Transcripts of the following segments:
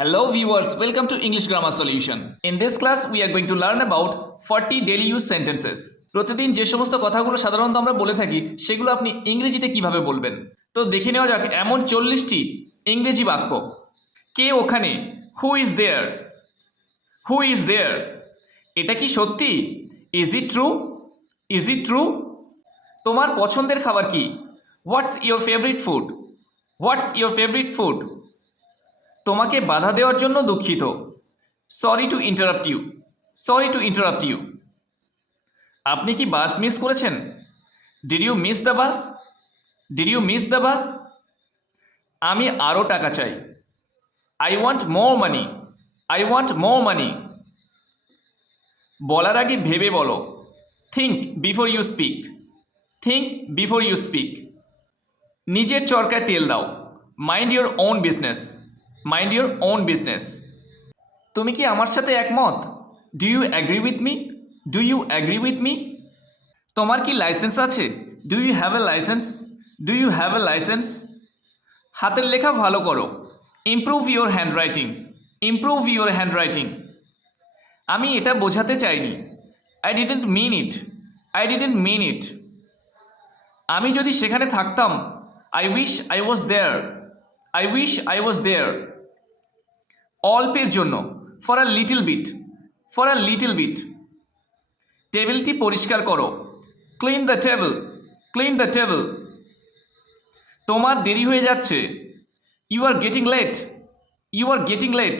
Hello viewers, welcome to English Grammar Solution. In this class we are going to learn about 40 daily use sentences. প্রতিদিন যে সমস্ত কথাগুলো সাধারণত আমরা বলে থাকি সেগুলো আপনি ইংরেজিতে কিভাবে বলবেন। তো দেখে নেওয়া যাক এমন 40টি ইংরেজি বাক্য। কে ওখানে? Who is there? Who is there? এটা কি সত্যি? Is it true? Is it true? তোমার পছন্দের খাবার কি? What's your favorite food? What's your favorite food? তোমাকে বাধা দেওয়ার জন্য দুঃখিত। Sorry to interrupt you. Sorry to interrupt you. আপনি কি বাস মিস করেছেন? Did you miss the bus? Did you miss the bus? আমি আরও টাকা চাই। I want more money. I want more money. বলার আগে ভেবে বলো। Think before you speak. Think before you speak. নিজের চরকায় তেল দাও। Mind your own business. Mind your own business. তুমি কি আমার সাথে একমত? Do you agree with me? Do you agree with me? তোমার কি লাইসেন্স আছে? Do you have a license? Do you have a license? হাতের লেখা ভালো করো। Improve your handwriting. Improve your handwriting. আমি এটা বোঝাতে চাইনি। I didn't mean it. I didn't mean it. আমি যদি সেখানে থাকতাম। I wish I was there. I wish I was there. অল্পের জন্য। For a little bit. For a little bit. টেবিলটি পরিষ্কার করো। Clean the table. Clean the table. তোমার দেরি হয়ে যাচ্ছে। You are getting late. You are getting late.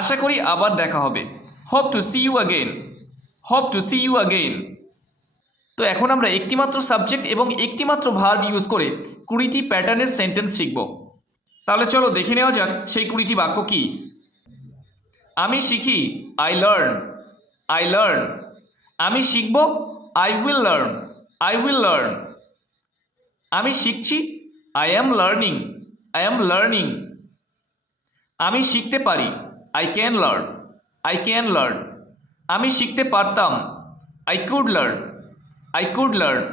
আশা করি আবার দেখা হবে। Hope to see you again. Hope to see you again. তো এখন আমরা একটিমাত্র সাবজেক্ট এবং একটিমাত্র ভার্ব ইউজ করে 20টি প্যাটার্নের সেন্টেন্স শিখব। তাহলে চলো দেখে নেওয়া যাক সেই 20টি বাক্য কি। আমি শিখি। I learn. I learn. আমি শিখব। I will learn. I will learn. আমি শিখছি। I am learning. I am learning. আমি শিখতে পারি। I can learn. I can learn. আমি শিখতে পারতাম। I could learn. I could learn.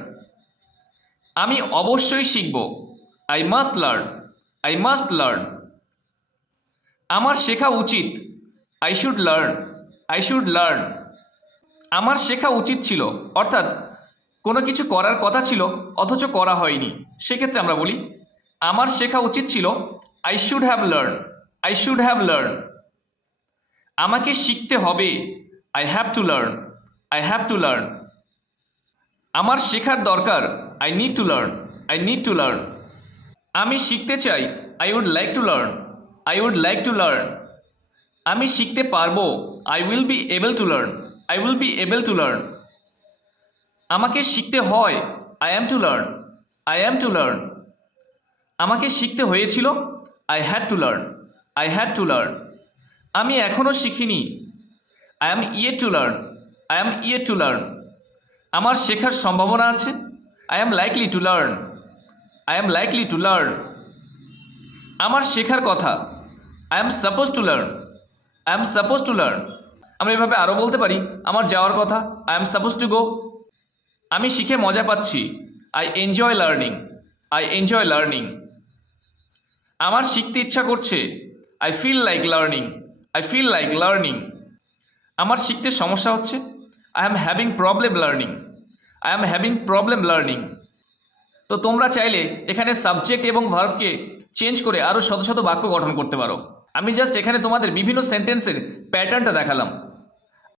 আমি অবশ্যই শিখব। I must learn. I must learn. আমার শেখা উচিত। I should learn. I should learn. আমার শেখা উচিত ছিল, অর্থাৎ কোনো কিছু করার কথা ছিল অথচ করা হয়নি, সেক্ষেত্রে আমরা বলি আমার শেখা উচিত ছিল। I should have learn. I should have learn. আমাকে শিখতে হবে। I have to learn. I have to learn. আমার শেখার দরকার। I need to learn. I need to learn. আমি শিখতে চাই। I would like to learn. I would like to learn. আমি শিখতে পারবো। I will be able to learn. I will be able to learn. আমাকে শিখতে হয়। I am to learn. I am to learn. আমাকে শিখতে হয়েছিল। I had to learn. I had to learn. আমি এখনও শিখিনি। I am yet two learn. I am yet two learn. আমার শেখার সম্ভাবনা আছে। I am likely to learn. I am likely to learn. আমার শেখার কথা। I am suppose two learn. I am suppose to learn. আমরা এভাবে আরও বলতে পারি আমার যাওয়ার কথা। I am suppose to go. আমি শিখে মজা পাচ্ছি। I enjoy learning. I enjoy learning. আমার শিখতে ইচ্ছা করছে। I feel like learning. I feel like learning. আমার শিখতে সমস্যা হচ্ছে। I am having problem learning. I am having problem learning. তো তোমরা চাইলে এখানে সাবজেক্ট এবং ভার্বকে চেঞ্জ করে আরও শত শত বাক্য গঠন করতে পারো। আমি জাস্ট এখানে তোমাদের বিভিন্ন সেন্টেন্সের প্যাটার্নটা দেখালাম।